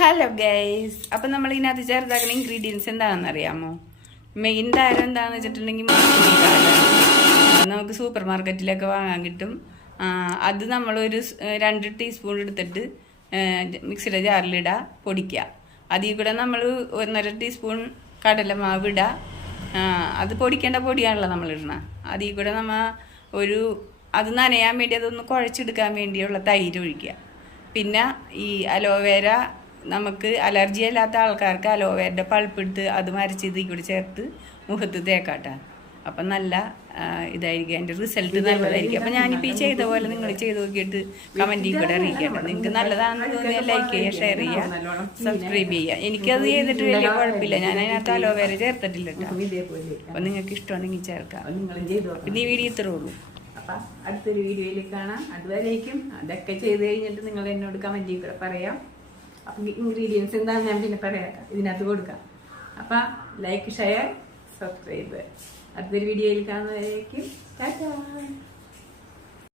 Hello guys, അപ്പം നമ്മൾ ഇതിനകത്ത് ചേർത്താക്കുന്ന ഇൻഗ്രീഡിയൻസ് എന്താണെന്ന് അറിയാമോ? മെയിൻ താരം എന്താണെന്ന് വെച്ചിട്ടുണ്ടെങ്കിൽ നമുക്ക് സൂപ്പർ മാർക്കറ്റിലൊക്കെ വാങ്ങാൻ കിട്ടും. അത് നമ്മളൊരു 2 ടീസ്പൂൺ എടുത്തിട്ട് മിക്സിയുടെ ജാറിലിടുക, പൊടിക്കുക. അതിൽ കൂടെ നമ്മൾ 1.5 ടീസ്പൂൺ കടലമാവ് ഇടുക. അത് പൊടിക്കേണ്ട പൊടിയാണല്ലോ നമ്മളിടണം. അതിൽ കൂടെ അത് നനയാൻ വേണ്ടി അതൊന്ന് കുഴച്ചെടുക്കാൻ വേണ്ടിയുള്ള തൈര് ഒഴിക്കുക. പിന്നെ ഈ അലോവേര, നമുക്ക് അലർജി അല്ലാത്ത ആൾക്കാർക്ക് അലോവേരയുടെ പൾപ്പ് എടുത്ത് അത് മരച്ച് ഇതിൽ കൂടി ചേർത്ത് മുഖത്ത് തേക്കാട്ടാ. അപ്പം നല്ല ഇതായിരിക്കും, അതിൻ്റെ റിസൾട്ട് നല്ലതായിരിക്കും. അപ്പം ഞാനിപ്പോൾ ഈ ചെയ്ത പോലെ നിങ്ങൾ ചെയ്ത് നോക്കിയിട്ട് കമൻറ്റിൽ കൂടെ അറിയിക്കാം. നിങ്ങൾക്ക് നല്ലതാണെന്ന് തോന്നിയാൽ ലൈക്ക് ചെയ്യുക, ഷെയർ ചെയ്യുക, സബ്സ്ക്രൈബ് ചെയ്യുക. എനിക്കത് ചെയ്തിട്ട് വലിയ കുഴപ്പമില്ല, ഞാൻ അതിനകത്ത് അലോവേര ചേർത്തിട്ടില്ല കേട്ടോ. അപ്പം നിങ്ങൾക്ക് ഇഷ്ടമാണെങ്കിൽ ചേർക്കാം. പിന്നെ ഈ വീഡിയോ ഇത്രേ ഉള്ളൂ. അപ്പം അടുത്തൊരു വീഡിയോയിൽ കാണാം. അതുവരേക്കും അതൊക്കെ ചെയ്ത് കഴിഞ്ഞിട്ട് നിങ്ങൾ എന്നോട് കമൻറ്റിൽ കൂടെ പറയാം. അപ്പം ഇൻഗ്രീഡിയൻസ് എന്താണെന്ന് ഞാൻ പിന്നെ പറയാം, ഇതിനകത്ത് കൊടുക്കാം. അപ്പം ലൈക്ക്, ഷെയർ, സബ്സ്ക്രൈബ്. അടുത്തൊരു വീഡിയോയിൽ കാണുന്നവരേക്കും ടാറ്റാ.